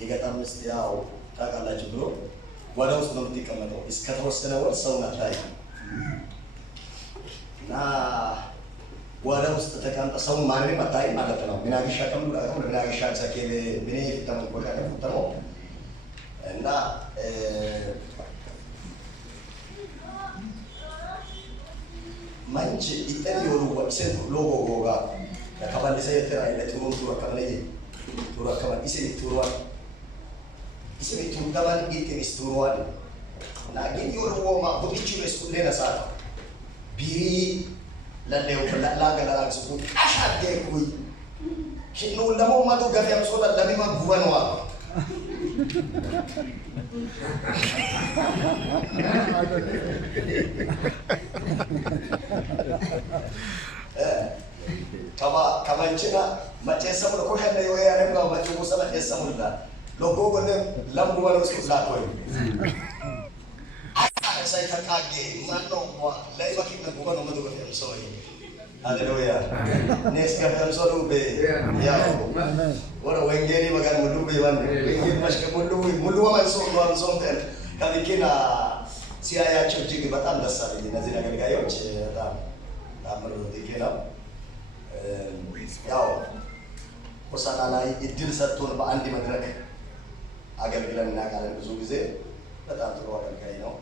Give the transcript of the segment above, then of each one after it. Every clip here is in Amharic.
የገጠር ውስጥ ያው ታውቃላችሁ ብሎ ጓዳ ውስጥ ነው የምትቀመጠው እስከ ተወሰነ ወር ሰው ናታይ እና ጓዳ ውስጥ ተቀምጠ ሰው ማንንም አታይ ማለት ነው። ምናግሻ ከምሩ ምናግሻ ሰከለ ምን ተመቆሻ ከፈተው እና manchi itani yoru wabsen logo goga kabali saya tera ila turun turun kabali turun kabali isi turun daman ite turun na gini yoru wo ma butichu eskulle na sa biri lalle la gala su ashade kui kinu lamo ma to gafi am so la lami ma buwanwa kama nchina machesa mula kuhanda yo ya remba machugusa machesa mula logo gone lambu wala usula koi asa sai kakage mano wa laiba kinna bugano madu gafi amsoi haleluya nes gafi amsolu be ya wala wengeni magan mulu be wan wengeni mashka mulu wa manso ter kalikina ሲያያቸው እጅግ በጣም ደስ አለኝ። እነዚህ አገልጋዮች በጣም ታምሩ ዲኬና ያው ሆሳና ላይ እድል ሰጥቶን በአንድ መድረክ አገልግለን እናውቃለን። ብዙ ጊዜ በጣም ጥሩ አገልጋይ ነው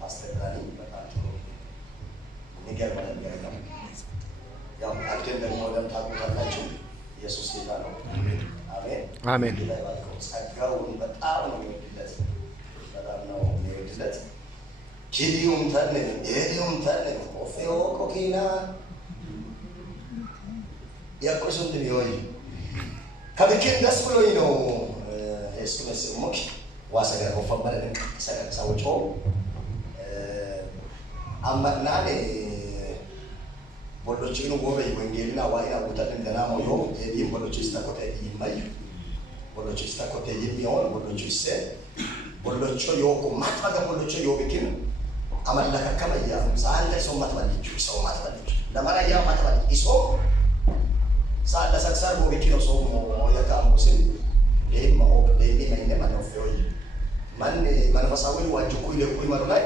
ፓስተር ዳኒ በጣም ጥሩ የሚገርም አገልጋይ ነው። ያው አድን ደግሞ እንደምታውቁታላችሁ ኢየሱስ ጌታ ነው። አሜን አሜን። ጸጋውን በጣም ነው የሚወድለት በጣም ነው የሚወድለት ጂዲዩም ታነኝ ኤዲዩም ታነኝ ኦፌኦ ኮኪና ያቆሱን ቢሆን ከብኪን ደስ ብሎኝ ነው ኤስኩመስ ሞክ ዋሰገር ወፈበለ ደንቅ ሰውጮ አማናኔ ቦሎቺኑ ጎበይ ወንጌልና ዋይና ወጣን እንደናሞ ዮ የዲም ቦሎቺስታ ኮቴ ይማይ ቦሎቺስታ ኮቴ የሚሆን ቦሎቺስ ቦሎቾ ዮኮ ማጥፋጋ ቦሎቾ ዮብኪን አመለከ ከመያ ሳለ ሰው ማጥፋልቹ ለማራያ ማጥፋልቹ ኢሶ ሳለ ሰክሰር ቦብኪን ሰው ያካሙስን ለማ ኦፕ ለሚ ማይነ ማኖፍዮይ ማን መንፈሳዊ ዋጅኩ ይለቁ ይመሩላይ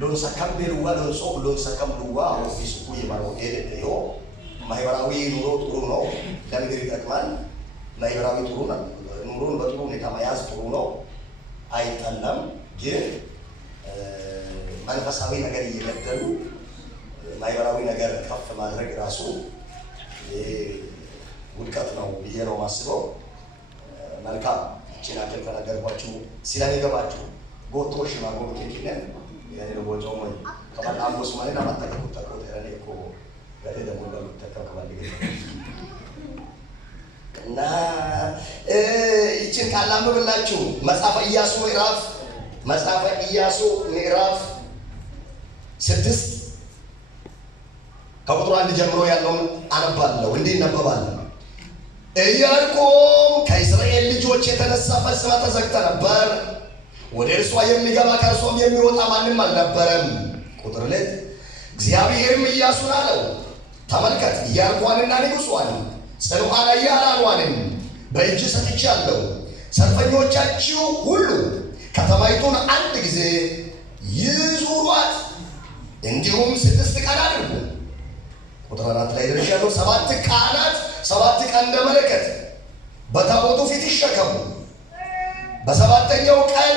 ሎን ሰከም ቤሉዋ ሎን ሶ ሎን ሰከም ሉዋ ኦፊስ ኩይ ማሮ ኤደዮ ማህበራዊ ኑሮ ጥሩ ነው ለምድር ይጠቅማል ማህበራዊ ጥሩ ነው ኑሮን በጥሩ ሁኔታ መያዝ ጥሩ ነው አይጠላም ግን መንፈሳዊ ነገር እየገደሉ ማህበራዊ ነገር ከፍ ማድረግ ራሱ ውድቀት ነው ብዬ ነው ማስበው። መልካም እቺና ከነገርኳችሁ ስለሚገባችሁ ጎቶሽ ማጎት ይችላል ያኔ ቦጆ ወይ ከማላምቦስ ማለት አማታከው ተቆጥ ያኔ እኮ ገደ ደግሞ ተከከባል እና እቺን ካላምብላችሁ መጽሐፈ ኢያሱ ምዕራፍ 6 ከቁጥር 1 ጀምሮ ያለውን አነባለሁ። እንዲህ ይነበባል። ኢያሪኮም ከእስራኤል ልጆች የተነሳ ፈጽማ ተዘግታ ነበር። ወደ እርሷ የሚገባ ከእርሷም የሚወጣ ማንም አልነበረም። ቁጥር 2 እግዚአብሔርም ኢያሱን አለው፣ ተመልከት ኢያሪኮንና ንጉሷን ጽኑዓን ኃያላኗንም በእጅ ሰጥቻለሁ። ሰልፈኞቻችሁ ሁሉ ከተማይቱን አንድ ጊዜ ይዙሯት፣ እንዲሁም 6 ቀን አድርጉ። ቁጥር 4 ላይ ደርሻለሁ። 7 ካህናት 7 ቀንደ መለከት በታቦቱ ፊት ይሸከሙ። በሰባተኛው ቀን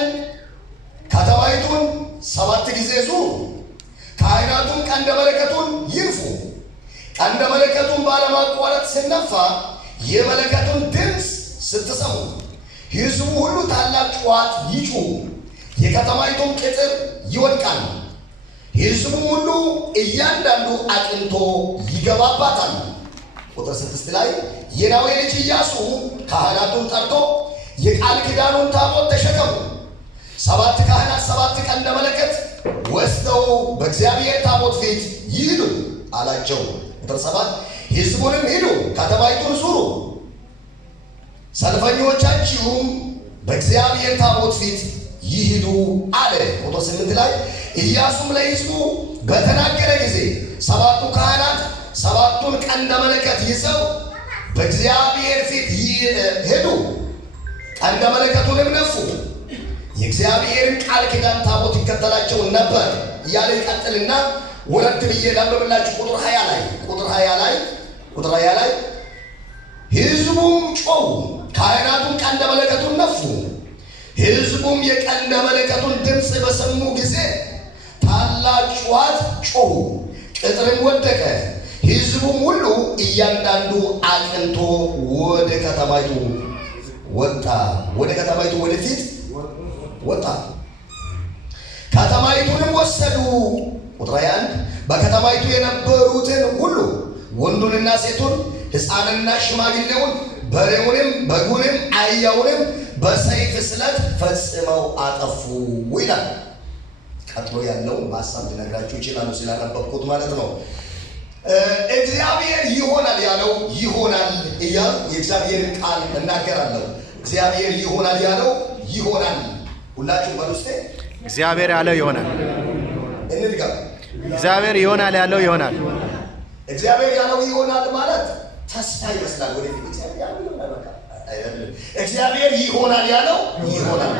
ከተማይቱን 7 ጊዜ ዙሩ። ካህናቱም ቀንደ መለከቱን ይንፉ። ቀንደ መለከቱን ባለማቋረጥ ሲነፋ የመለከቱን ድምፅ ስትሰሙ ሕዝቡ ሁሉ ታላቅ ጩኸት ይጩሁ፣ የከተማይቱም ቅጥር ይወድቃል። ሕዝቡም ሁሉ እያንዳንዱ አቅንቶ ይገባባታል። ቁጥር 6 ላይ የናዌ ልጅ ኢያሱ ካህናቱን ጠርቶ የቃል ኪዳኑን ታቦት ተሸከሙ፣ 7 ካህናት 7 ቀንደ መለከት ወስደው በእግዚአብሔር ታቦት ፊት ይሂዱ አላቸው። ቁጥር 7 ሕዝቡንም ሂዱ ከተማይቱን ዙሩ፣ ሰልፈኞቻችሁም በእግዚአብሔር ታቦት ፊት ይሂዱ አለ። ቁጥር 8 ላይ ኢያሱም ለሕዝቡ በተናገረ ጊዜ 7ቱ ካህናት 7ቱን ቀንደ መለከት ይዘው በእግዚአብሔር ፊት ሄዱ። ቀንደ መለከቱንም ነፉ። የእግዚአብሔርን ቃል ኪዳን ታቦት ይከተላቸው ነበር እያለ ይቀጥልና ወረድ ብዬ ላንብብላችሁ ቁጥር 20 ላይ ሕዝቡም ጮኹ፣ ካህናቱም ቀንደ መለከቱን ነፉ። ሕዝቡም የቀንደ መለከቱን ድምፅ በሰሙ ጊዜ ታላቅ ጩኸት ጮኹ፣ ቅጥርም ወደቀ። ሕዝቡም ሁሉ እያንዳንዱ አቅንቶ ወደ ከተማይቱ ወደፊት ወጣ። ከተማይቱንም ወሰዱ። ቁጥር 21 በከተማይቱ የነበሩትን ሁሉ ወንዱንና ሴቱን፣ ሕፃንና ሽማግሌውን፣ በሬውንም በጉንም አህያውንም በሰይፍ ስለት ፈጽመው አጠፉ ይላል። ቀጥሎ ያለው ማሳብ ልነግራችሁ ይችላሉ ስላነበብኩት ማለት ነው። እግዚአብሔር ይሆናል ያለው ይሆናል እያል የእግዚአብሔርን ቃል እናገራለሁ። እግዚአብሔር ይሆናል ያለው ይሆናል። ሁላችሁ በውስጤ እግዚአብሔር ያለው ይሆናል። እንድገም። እግዚአብሔር ይሆናል ያለው ይሆናል። እግዚአብሔር ያለው ይሆናል ማለት ተስፋ ይመስላል። ወደፊት እግዚአብሔር ያለው ይሆናል በቃ አይደለም። እግዚአብሔር ይሆናል ያለው ይሆናል።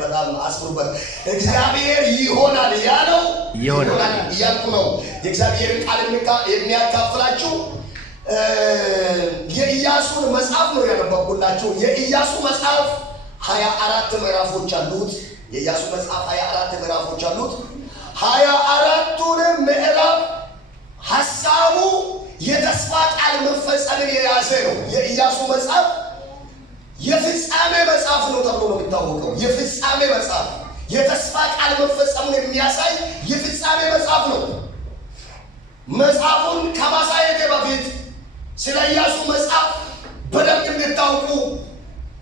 በጣም አስሩበት። እግዚአብሔር ይሆናል ያለው ይሆናል እያልኩ ነው። የእግዚአብሔርን ቃል የሚያካፍላችሁ የኢያሱን መጽሐፍ ነው ያነበብኩላችሁ። የኢያሱ መጽሐፍ 24 ምዕራፎች አሉት። የኢያሱ መጽሐፍ 24 ምዕራፎች አሉት። 24ቱንም ምዕራፍ ሐሳቡ የተስፋ ቃል መፈጸምን የያዘ ነው። የኢያሱ መጽሐፍ የፍጻሜ መጽሐፍ ነው ተብሎ ነው የሚታወቀው። የፍጻሜ መጽሐፍ፣ የተስፋ ቃል መፈጸሙን የሚያሳይ የፍጻሜ መጽሐፍ ነው። መጽሐፉን ከማሳየቴ በፊት ስለ ኢያሱ መጽሐፍ በደንብ እንድታውቁ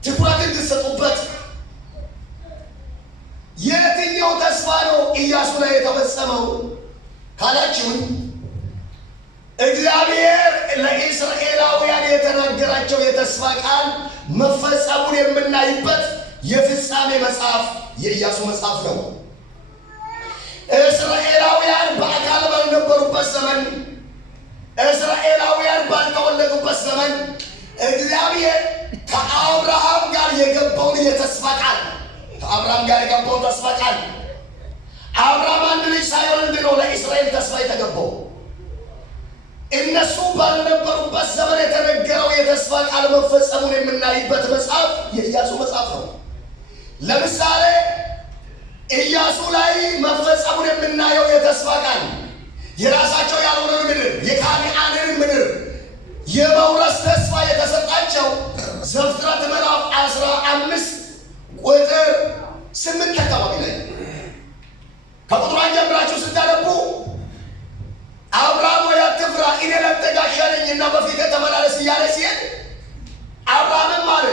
ትኩረት እንድትሰጡበት፣ የትኛው ተስፋ ነው ኢያሱ ላይ የተፈጸመው ካላችሁኝ፣ እግዚአብሔር ለእስራኤላውያን የተናገራቸው የተስፋ ቃል መፈጸሙን የምናይበት የፍጻሜ መጽሐፍ የኢያሱ መጽሐፍ ነው። እስራኤላውያን በአካል ባልነበሩበት ዘመን፣ እስራኤላውያን ባልተወለዱበት ዘመን እግዚአብሔር ከአብርሃም ጋር የገባውን የተስፋ ቃል ተስፋ ቃል አብርሃም አንድ ልጅ ሳይወልድ ነው ለእስራኤል ተስፋ የተገባው። እነሱ ባልነበሩበት ዘመን የተነገረው የተስፋ ቃል መፈጸሙን የምናይበት መጽሐፍ የኢያሱ መጽሐፍ ነው። ለምሳሌ ኢያሱ ላይ መፈጸሙን የምናየው የተስፋ ቃል የራሳቸው ያልሆነን ምድር የካንዓንን ምድር የመውረስ ተስፋ የተሰጣቸው ዘፍጥረት ምዕራፍ 15 ቁጥር 8 አካባቢ ላይ ከቁጥሯን ጀምራችሁ ስታነቡ አብርሃም ወይ አትፍራ፣ እኔ ላንተ ጋሻ ነኝና በፊትህ ተመላለስ እያለ ሲሄድ አብርሃምም አለ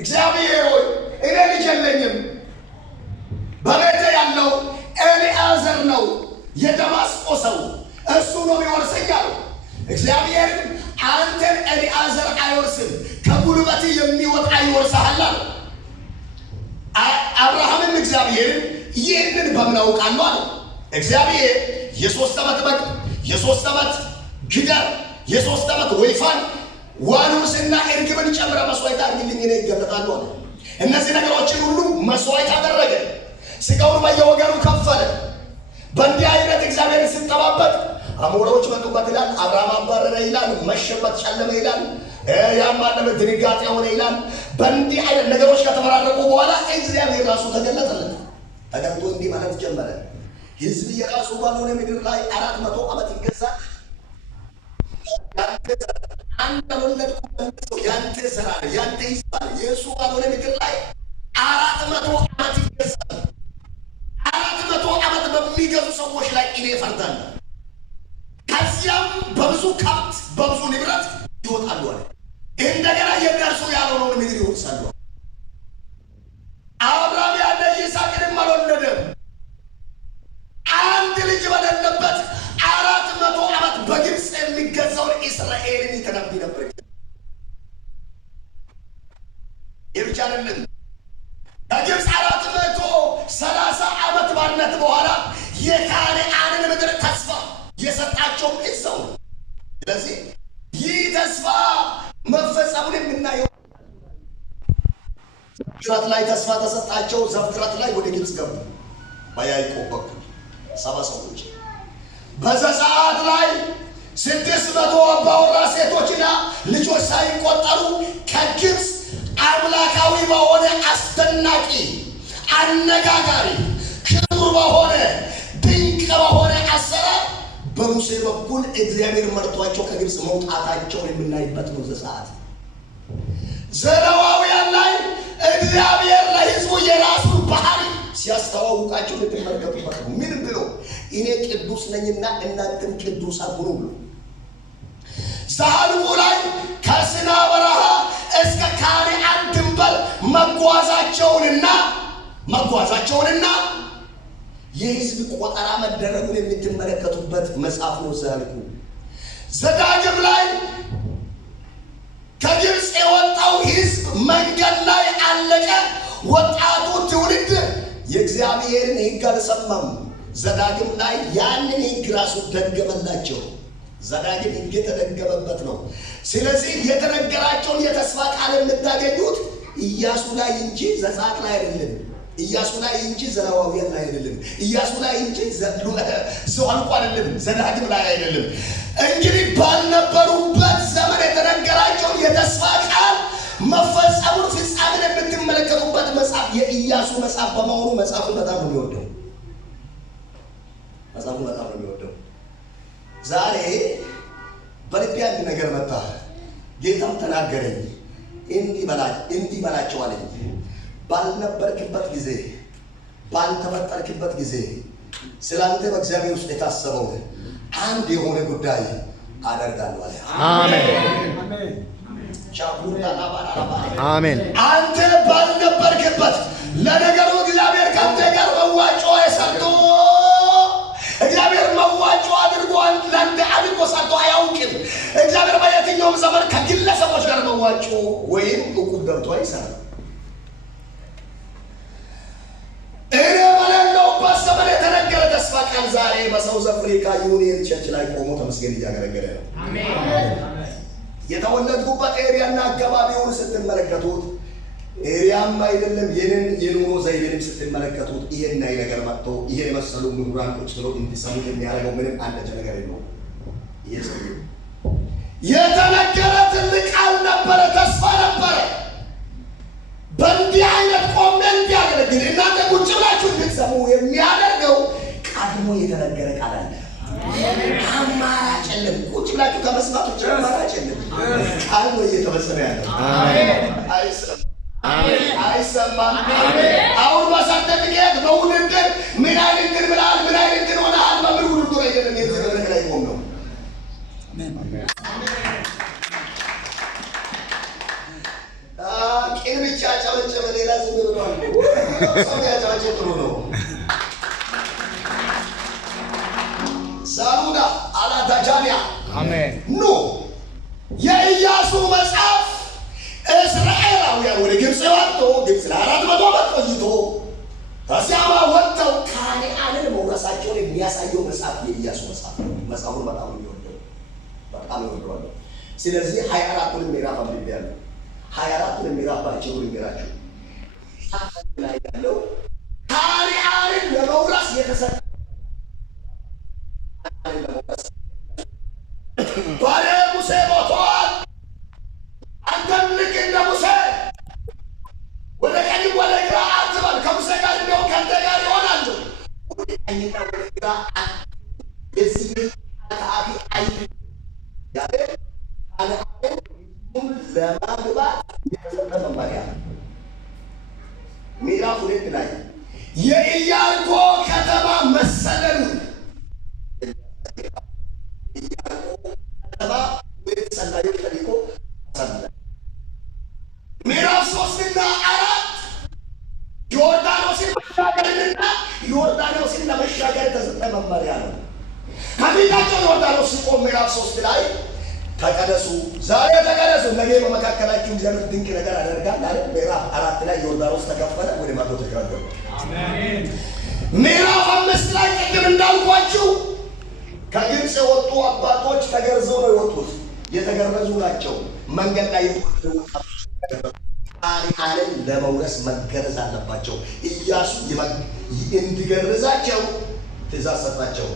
እግዚአብሔር ሆይ እኔ ልጅ የለኝም፣ በቤቴ ያለው ኤልዓዘር ነው፣ የደማስቆ ሰው እሱ ነው የሚወርሰኝ አለው። እግዚአብሔርም አንተን ኤልዓዘር አይወርስም፣ ከጉልበት የሚወጣ ይወርስሃል አለው። አብርሃምም እግዚአብሔርን ይህንን በምን አውቃለሁ አለው። እግዚአብሔር የ3 ዓመት በግ፣ የ3 ዓመት ግደር፣ የ3 ዓመት ወይፋን፣ ዋኖስና እርግብን ጨምረ መስዋዕት አድርግልኝ እኔ ይገለጣሉ አለ። እነዚህ ነገሮችን ሁሉ መስዋዕት አደረገ። ስጋውን በየወገኑ ከፈለ። በእንዲህ አይነት እግዚአብሔርን ሲጠባበቅ አሞራዎች መጡበት ይላል። አብርሃም አባረረ ይላል። መሸበት፣ ጨለመ ይላል። ያም አለበት ድንጋጤ ሆነ ይላል። በእንዲህ አይነት ነገሮች ከተፈራረቁ በኋላ እግዚአብሔር ራሱ ተገለጠለት። ተገልጦ እንዲህ ማለት ጀመረ። ሕዝብ የራሱ ባልሆነ ምድር ላይ 400 ዓመት ይገዛል። አንተ ወለድኩ ያንተ ዘራ ያንተ ይስባል። የእሱ ባልሆነ ምድር ላይ 400 ዓመት ይገዛል። 400 ዓመት በሚገዙ ሰዎች ላይ እኔ እፈርዳለሁ። ከዚያም በብዙ ከብት በብዙ ንብረት ይወጣሉ አለ። እንደገና የነርሱ ያልሆነውን ምድር ይወርሳሉ። አብርሃም ያለ ይስሐቅንም አልወለደም። አንድ ልጅ በሌለበት 400 ዓመት በግብፅ የሚገዛውን እስራኤልን ይተነብይ ነበር። የብቻ አይደለም። በግብፅ 430 ዓመት ባርነት በኋላ የካንዓንን ምድር ተስፋ የሰጣቸው እዛው ነው። ስለዚህ ይህ ተስፋ መፈጸሙን የምናየው ዘፍጥረት ላይ ተስፋ ተሰጣቸው። ዘፍጥረት ላይ ወደ ግብፅ ገቡ በያዕቆብ በኩል 70 ሰዎች። በዘጸአት ላይ 600 አባወራ ሴቶችና ልጆች ሳይቆጠሩ ከግብፅ አምላካዊ በሆነ አስደናቂ አነጋጋሪ ክቡር በሆነ ድንቅ በሆነ አሰራር በሙሴ በኩል እግዚአብሔር መርቷቸው ከግብፅ መውጣታቸውን የምናይበት ነው ዘጸአት። ዘሌዋውያን ላይ እግዚአብሔር ለሕዝቡ የራሱን ባህሪ ሲያስተዋውቃቸው ልትመለከቱበት ነው። ምን ብሎ? እኔ ቅዱስ ነኝና እናንተም ቅዱሳን ሁኑ ብሎ። ዘኍልቍ ላይ ከሲና በረሃ እስከ ካርያን ድንበር መጓዛቸውንና የሕዝብ ቆጠራ መደረጉን የምትመለከቱበት መጽሐፍ ነው ዘኍልቍ። ዘዳግም ላይ ከግብፅ የወጣው ሕዝብ መንገድ ላይ አለቀ። ወጣቱ ትውልድ የእግዚአብሔርን ሕግ አልሰማም። ዘዳግም ላይ ያንን ሕግ ራሱ ደገመላቸው። ዘዳግም ሕግ የተደገመበት ነው። ስለዚህ የተነገራቸውን የተስፋ ቃል የምታገኙት ኢያሱ ላይ እንጂ ዘጸአት ላይ አይደለም። ኢያሱ ላይ እንጂ ዘሌዋውያን ላይ አይደለም። ኢያሱ ላይ እንጂ ዘኍልቍ አይደለም። ዘዳግም ላይ አይደለም። እንግዲህ ባልነበሩበት ዘመን የተነገራቸውን የተስፋ ቃል መፈጸሙን ፍጻሜን የምትመለከቱበት መጽሐፍ የኢያሱ መጽሐፍ በመሆኑ መጽሐፉን በጣም ነው የሚወደው። ዛሬ በልቤ አንድ ነገር መጣ። ጌታም ተናገረኝ፣ እንዲህ በላቸው አለኝ። ባልነበርክበት ጊዜ፣ ባልተፈጠርክበት ጊዜ ስላንተ በእግዚአብሔር ውስጥ የታሰበው አንድ የሆነ ጉዳይ አደርጋለሁ አለ። አሜን። አንተ ባልነበርክበት ለነገሩ እግዚአብሔር ካንተ ጋር መዋጮ የሰጥቶ እግዚአብሔር መዋጮ አድርጓል። ለአንተ አድርጎ ሰጥቶ አያውቅም። እግዚአብሔር በየትኛውም ዘመን ከግለሰቦች ጋር መዋጮ ወይም እቁብ ገብቶ አይሰራም። እኔ በሌለሁበት ዘመን የተነገረ ተስፋ ቃል ዛሬ በሳውዝ አፍሪካ ዩኒየን ቸርች ላይ ቆሞ ተመስገን እያገለገለ ነው። የተወለድኩበት ኤሪያና አካባቢውን ስትመለከቱት ኤሪያም አይደለም የኑሮ ዘይቤንም ስትመለከቱት ይሄን ነገር መጥቶ ይሄ የመሰሉ ምሁራን ቁጭ ብለው እንዲሰሙት የሚያደርገው ምንም አንድ ነገር የለውም። ይሄ ሰው የተነገረ ትልቅ ቃል ነበረ፣ ተስፋ ነበረ። በእንዲህ አይነት ቆሜ እንዲያገለግል እናንተ ቁጭ ብላችሁ እንድትሰሙ የሚያደርገው ቀድሞ የተነገረ ቃል አለ። አማራጭ የለም። ቁጭ ብላችሁ ከመስማት ውጭ አማራጭ የለም። ቃል ነው እየተፈጸመ ያለው። አይሰማም። አሁን በሰርተፊኬት በውድድር ምን አይነት እንትን ብለሃል፣ ምን አይነት እንትን ሆነሃል በምን ውድድር አይደለም። የዚህ ነገር ላይ ቆም ነው። ቂም ብቻ ጨበጨበ፣ ሌላ ዝም ብሏል። ሰው ያጨበጨበ ጥሩ ነው። ሳሉዳ አላታጃኒያ አሜን። ኖ የኢያሱ መጽሐፍ እስራኤላውያን ወደ ግብፅ ወጥቶ ግብፅ ለ400 ዓመት ቆይቶ ከዚያማ ወጥተው ካርያንን መውረሳቸውን የሚያሳየው መጽሐፍ የኢያሱ መጽሐፍ ነው። መጽሐፉን በጣም የሚወደው በጣም ይወደዋለሁ። ስለዚህ 24ቱን ምዕራፍ አንብቤያለሁ። 24ቱን ምዕራፍ ባጭሩ ልንገራችሁ። ላይ ያለው ካርያንን ለመውረስ የተሰጠ ባለ ሙሴ ሞቷል። አንተም ልክ እንደ ሙሴ ወደ ቀኝም ወደ ግራ አትበል። ከሙሴ ጋር እንደው ከአንተ ጋር ይሆናሉ። ወደ ቀኝና ወደ ግራ የዚህ አካባቢ ያለ ለማግባት የተሰጠ መመሪያ ምዕራፍ 2 ላይ የኢያሪኮ ከተማ መሰለሉ ምዕራፍ 3 እና 4 ዮርዳኖስን መሻገርንና ዮርዳኖስን ለመሻገር የተሰጠ መመሪያ ነው። ከፊታቸው ዮርዳኖስ ሲቆም ምዕራፍ 3 ላይ ተቀደሱ፣ ዛሬ ተቀደሱ፣ ነገ በመካከላችሁ እግዚአብሔር ድንቅ ነገር ያደርጋል አለ። ምዕራፍ 4 ላይ ዮርዳኖስ ተከፈለ፣ ወደ ማዶ ተሻገሩ። አሜን። ምዕራፍ 5 ላይ ቅድም እንዳልኳችሁ ከግብፅ የወጡ አባቶች ተገርዘው ነው የወጡት። የተገረዙ ናቸው። መንገድ ላይ ካናንን ለመውረስ መገረዝ አለባቸው። ኢያሱ እንዲገርዛቸው ትእዛዝ ሰጣቸው።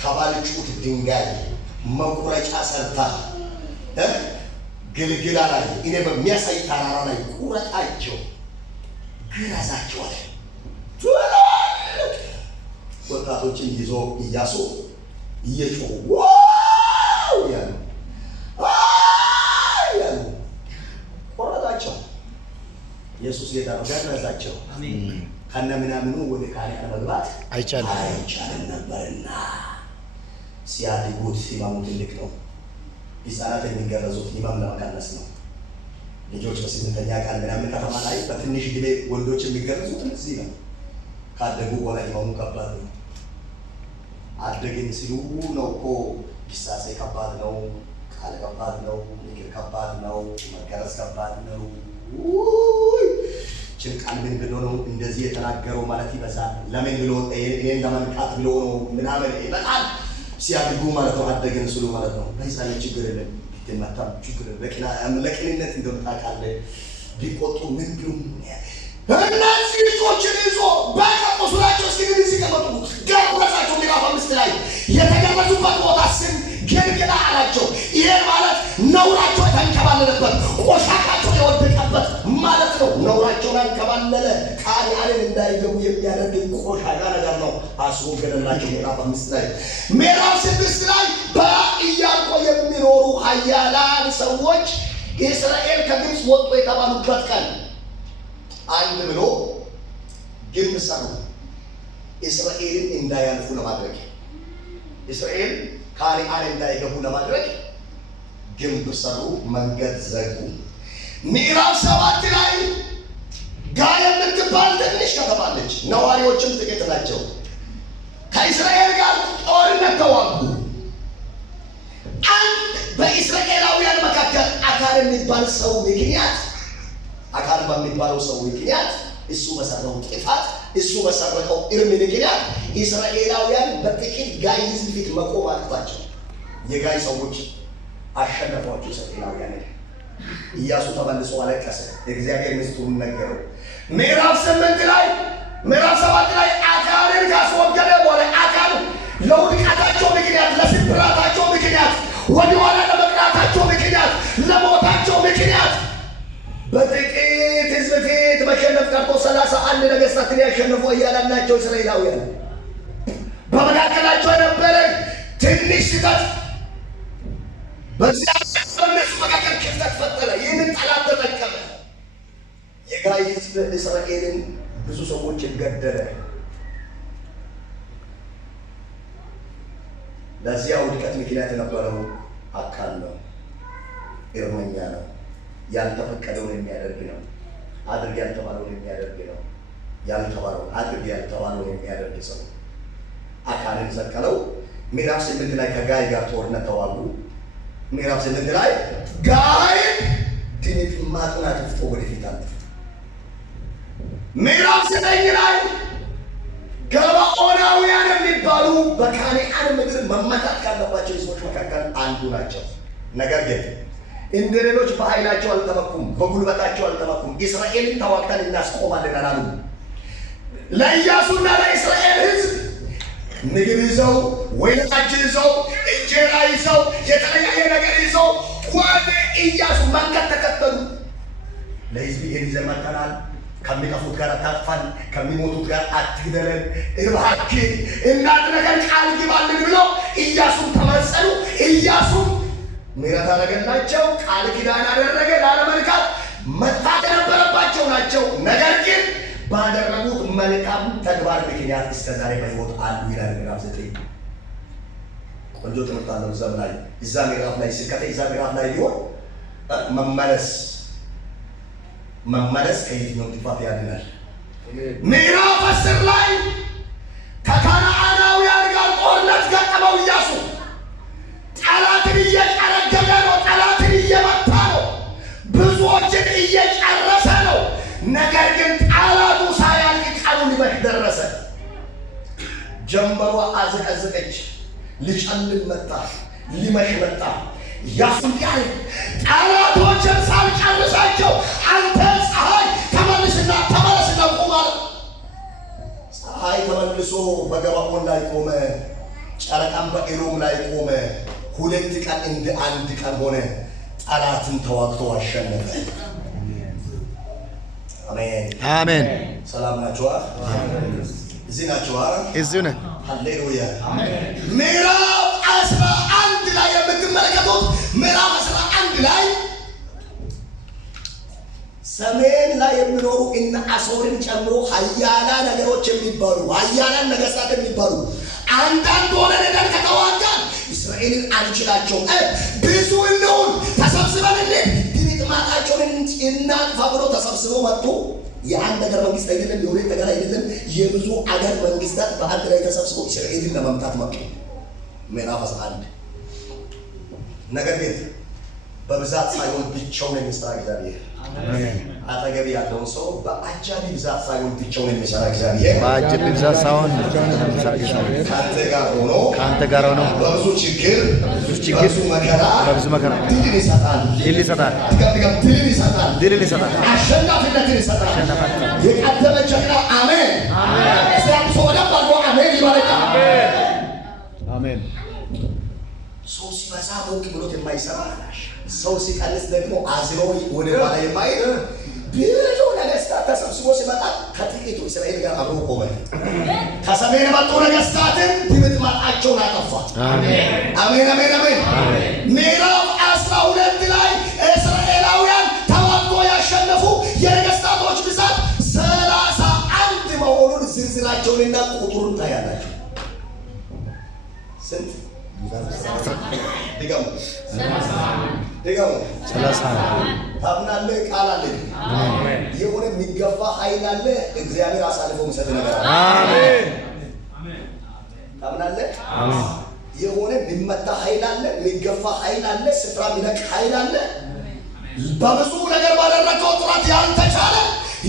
ከባልጩት ድንጋይ መቁረጫ ሰርታ ግልግላ ላይ እኔ በሚያሳይ ተራራ ላይ ቁረጣቸው፣ ግረዛቸው አለ። ወጣቶችን ይዞ ኢያሱ እየጮሁ ዋው ያሉ ቆረጣቸው። ኢየሱስ ጌታ ነው። ገረዛቸው። ከነ ምናምኑ ወደ ካህናት መግባት አይቻልም ነበርና ሲያድጉት ኢማሙ ትልቅ ነው። ሕፃናት የሚገረዙት ኢማም ለመቀነስ ነው። ልጆች በስምንተኛ ቀን ምናምን ከተማ ላይ በትንሽ ጊዜ ወንዶች የሚገረዙት እዚህ ነው። ካደጉ በኋላ ኢማሙ ከባድ ነው። አደግን ሲሉ ነው እኮ ቢሳሴ ከባድ ነው፣ ቃል ከባድ ነው፣ ንግር ከባድ ነው፣ መገረዝ ከባድ ነው። ቃል ምን ብሎ ነው እንደዚህ የተናገረው ማለት ይበዛል። ለምን ብሎ እኔን ለመንካት ብሎ ነው ምናምን በጣም ሲያድጉ ማለት ነው። አደግን ስሉ ማለት ነው። በሕፃን ችግር የለም ቢመታም ችግር ለቅንነት እንደምታውቃለህ ቢቆጡ ምን ብሎ እነዚህ ልጆችን ይዞ በቁስላቸው እስኪ ሲቀመጡ ገረዛቸው። ምዕራፍ 5 ላይ የተገረዙበት ቦታ ስም ግልግላ አላቸው። ይሄ ማለት ነውራቸው የተንከባለለበት ቆሻሻቸው የወደቀበት ማለት ነው። ነውራቸውን አንከባለለ። ካህናትን እንዳይገቡ የሚያደርግ ቆሻሻ ነገር ነው። አስወገደላቸው። ምዕራፍ 5 ላይ ምዕራፍ 6 ላይ በኢያሪኮ የሚኖሩ ኃያላን ሰዎች እስራኤል ከግብፅ ወጡ የተባሉበት ቀን አንድ ብሎ ግንብ ሰሩ። እስራኤልን እንዳያልፉ ለማድረግ እስራኤል ካናን እንዳይገቡ ለማድረግ ግንብ ሰሩ፣ መንገድ ዘጉ። ምዕራፍ 7 ላይ ጋይ የምትባል ትንሽ ከተማ አለች። ነዋሪዎችም ጥቂት ናቸው። ከእስራኤል ጋር ጦርነት ተዋጉ። አንድ በእስራኤላውያን መካከል አካን የሚባል ሰው ምክንያት አካል በሚባለው ሰው ምክንያት እሱ በሰራው ጥፋት እሱ በሰረቀው እርም ምክንያት እስራኤላውያን በጥቂት ጋይ ሕዝብ ፊት መቆም አቅቷቸው የጋይ ሰዎች አሸነፏቸው እስራኤላውያን። ኢያሱ ተመልሶ አለቀሰ። እግዚአብሔር ምስጢሩን ነገረው። ምዕራፍ 7 ላይ አካንን ካስወገደ በኋላ አካን ለውድቀታቸው ምክንያት፣ ለስብራታቸው ምክንያት፣ ወደኋላ ለመቅራታቸው ምክንያት፣ ለሞታቸው ምክንያት በጥቂት ሕዝብ ፊት መሸነፍ ቀርቶ 31 ነገሥታትን ያሸነፉ እያላናቸው እስራኤላውያን በመካከላቸው የነበረ ትንሽ ስህተት በእነሱ መካከል ክፍተት ፈጠረ። ይህንን ጠላት ተጠቀመ። የጋይ ሕዝብ እስራኤልን ብዙ ሰዎችን ገደለ። ለዚያ ውድቀት ምክንያት የነበረው አካል ነው። እርመኛ ነው። ያልተፈቀደውን የሚያደርግ ነው። አድርግ ያልተባለውን የሚያደርግ ነው። ያልተባለውን አድርግ ያልተባለውን የሚያደርግ ሰው አካልን ሰቀለው። ምዕራፍ 8 ላይ ከጋይ ጋር ጦርነት ተዋጉ። ምዕራፍ 8 ላይ ጋይ ትንሽ ማጥናት ፍቶ ወደፊት አለ። ምዕራፍ 9 ላይ ገባኦናውያን የሚባሉ በካናን ምድር መመታት ካለባቸው ሕዝቦች መካከል አንዱ ናቸው። ነገር ግን እንደ ሌሎች በኃይላቸው አልተመኩም፣ በጉልበታቸው አልተመኩም። እስራኤልን ተዋግተን እናስቆማለን አላሉ። ለኢያሱና ለእስራኤል ሕዝብ ምግብ ይዘው፣ ወይናች ይዘው፣ እንጀራ ይዘው፣ የተለያየ ነገር ይዘው ወደ ኢያሱ መንገድ ተከተሉ። ለሕዝብ ይህን ይዘን መጥተናል፣ ከሚጠፉት ጋር አታጥፋን፣ ከሚሞቱት ጋር አትግደለን፣ እባክህ እናንተ ነገር ቃል ግባልን ብለው ኢያሱን ተማጸኑ። ኢያሱም ምሕረት አደረገላቸው፣ ቃል ኪዳን አደረገ። ላለመንካት መጥፋት የነበረባቸው ናቸው። ነገር ግን ባደረጉት መልካም ተግባር ምክንያት እስከዛሬ በሕይወት አሉ ይላል ምዕራፍ 9። ቆንጆ ትምህርት አለው እዛም ላይ እዛ ምዕራፍ ላይ ስከተ እዛ ምዕራፍ ላይ ቢሆን መመለስ ከየትኛው ጥፋት ያድናል። ምዕራፍ 10 ላይ ከካናናውያን ጋር ጦርነት ገጠመው ኢያሱ። ጠላትን እየጨረገገ ነው። ጠላትን እየመታ ነው። ብዙዎችን እየጨረሰ ነው። ነገር ግን ጠላቱ ሳያልቅ ቀኑ ሊመሽ ደረሰ። ጀንበሯ አዘቀዘቀች። ሊጨልም መጣ። ሊመሽ መጣ። ኢያሱ ያለ ጠላቶችን ሳልጨርሳቸው አንተ ተመልሶ በገባዖን ላይ ቆመ፣ ጨረቃም በኤሎም ላይ ቆመ። 2 ቀን እንደ 1 ቀን ሆነ። ጠላትን ተዋግቶ አሸነፈ። አሜን አሜን። ሰላም ናችሁ? እዚህ ናችሁ? እዚሁ ነን። ሃሌሉያ። ምዕራፍ 11 ላይ የምትመለከቱት ምዕራፍ 11 ላይ ሰሜን ላይ የሚኖሩ እነ አሦርን ጨምሮ ኃያላን ነገሮች የሚባሉ ኃያላን ነገሥታት የሚባሉ አንዳንድ ሆነን ሄደን ከተዋጋን እስራኤልን አንችላቸውም፣ ብዙ እንሁን ተሰብስበን ድምጥማጣቸውን እናጥፋ ብሎ ተሰብስበው መጡ። የአንድ ሀገር መንግስት አይደለም፣ የሁለት ሀገር አይደለም፣ የብዙ አገር መንግስታት በአንድ ላይ ተሰብስበው እስራኤልን ለመምታት መጡ። ምዕራፍ 11 ነገር ግን በብዛት ሳይሆን ብቻውን የሚሰራ እግዚአብሔር አጠገብ ያለውን ሰው በአጃቢ ብዛት ሳይሆን ብቻውን የሚሰራ እግዚአብሔር በአጃቢ ብዛት ሳይሆን ከአንተ ጋር ሆኖ በብዙ ችግር በብዙ መከራ ድልን ይሰጣል። አሸናፊነትን ይሰጣል። የቀደመ ጀግና አሜን። ሰው ወደብ አድርጎ አሜን ይባላል። አሜን። ሰው ሲበዛ ሞቅ ብሎት የማይሰራ ሰው ሲቀንስ ደግሞ አዝሮ ወደ ኋላ የማይል ብዙ ነገሥታት ተሰብስቦ ሲመጣ ከጥቂቱ እስራኤል ጋር አብሮ ቆመ። ከሰሜን የመጡ ነገሥታትን ድምጥማጣቸውን አጠፋ። አሜን አሜን አሜን። ምዕራፍ 12 ላይ እስራኤላውያን ተዋግቶ ያሸነፉ የነገሥታቶች ብዛት 31 መሆኑን ዝርዝራቸውንና ቁጥሩን ታያላችሁ። ስንት? ድገሙ። 30 ታምናለህ? ቃል አለ። የሆነ የሚገፋ ኃይል አለ። እግዚአብሔር አሳልፎ የሚሰጥ ነገር አለ። አሜን። ታምናለህ? የሆነ የሚመታ ኃይል አለ። የሚገፋ ኃይል አለ። ስፍራ የሚለቅ ኃይል አለ። በብዙ ነገር ባደረገው ጥረት ያልተቻለ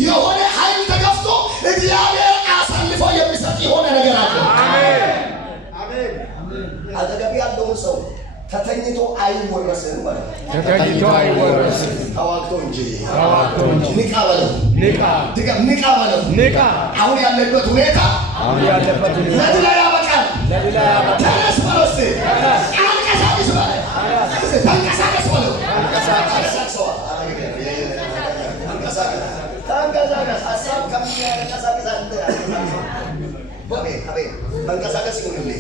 የሆነ ኃይል ተገፍቶ እግዚአብሔር አሳልፎ የሚሰጥ የሆነ ነገር አለ። አጠገብ ያለውን ሰው ተተኝቶ አይወረስም ማለት ነው። ተተኝቶ አይወረስም ተዋግቶ እንጂ ንቃ በለው። ንቃ በለው። አሁን ያለበት ሁኔታ ለድል ያበቃል። ተነስ በለው። እስኪ አንቀሳቅስ በለው። ተንቀሳቀስ በለው። ተንቀሳቀስ። ሀሳብ ከሚያንቀሳቅስ መንቀሳቀስ ይሁንልህ።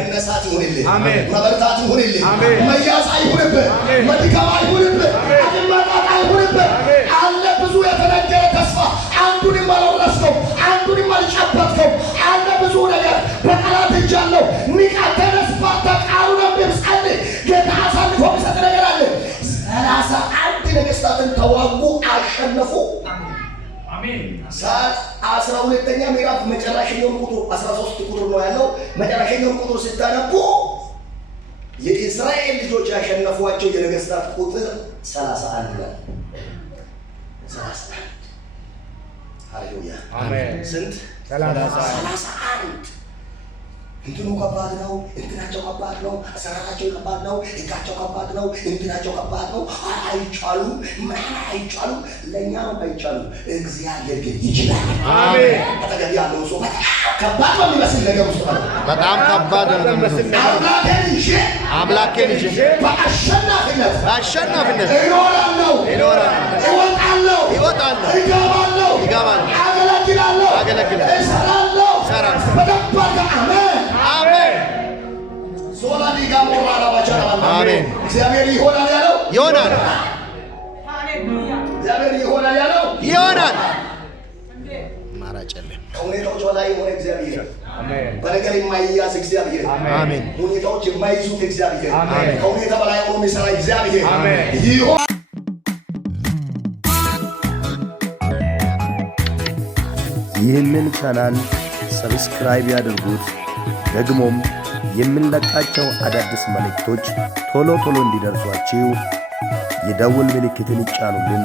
መነሳት ይሁንልህ። መበርታት ይሁንልህ። መያዝ አይሁንብህ። መድከም አይሁንብህ። አለመጣጣ አይሁንብህ። አለ ብዙ የተነገረ ተስፋ አንዱንም አልወረስከው፣ አንዱንም አልጨበጥከው። አለ ብዙ ነገር በጠላት እጅ አለው። ንቃ፣ ተነስ፣ በርታ፣ ቃሉን አንብብ፣ ጸልይ። ጌታ አሳልፎ የሚሰጥ ነገር አለ። 31 ነገሥታትን ተዋጉ፣ አሸነፉ። 12ኛ ምዕራፍ መጨረሻውን ቁጥር 13 ቁጥር ነው ያለው። መጨረሻውን ቁጥር ስታነቡ የእስራኤል ልጆች ያሸነፏቸው የነገሥታት ቁጥር 31 ነው። 31 ሃሌሉያ አሜን። ስንት? 31 እንትኑ ከባድ ነው። እንትናቸው ከባድ ነው። አሰራራቸው ከባድ ነው። ሕጋቸው ከባድ ነው። እንትናቸው ከባድ ነው። አይቻሉም። አይቻሉም። ለእኛ ነው አይቻሉም። እግዚአብሔር ግን ይችላል። አሜን። አጠገብ ያለው ሰው ከባድ በሚመስል ነገር ውስጥ ነው። በጣም ከባድ ነው የሚመስል አምላኬን ይዤ በአሸናፊነት እኖራለሁ፣ እወጣለሁ፣ እገባለሁ፣ አገለግላለሁ፣ እሰራለሁ። አሜን። አሜን። እግዚአብሔር ይሆናል ያለው ይሆናል። እግዚአብሔር ይሆናል ያለው ይሆናል። ማራጨለ ከሁኔታዎች በላይ የሆነ እግዚአብሔር፣ በነገር የማይያዝ እግዚአብሔር፣ ሁኔታዎች የማይዙት እግዚአብሔር፣ ከሁኔታ በላይ ሆኖ የሚሰራ እግዚአብሔር ይሆናል። ይህንን ቻናል ሰብስክራይብ ያድርጉት። ደግሞም የምንለቃቸው አዳዲስ መልእክቶች ቶሎ እንዲደርሷችሁ የደውል ምልክትን ይጫኑልን።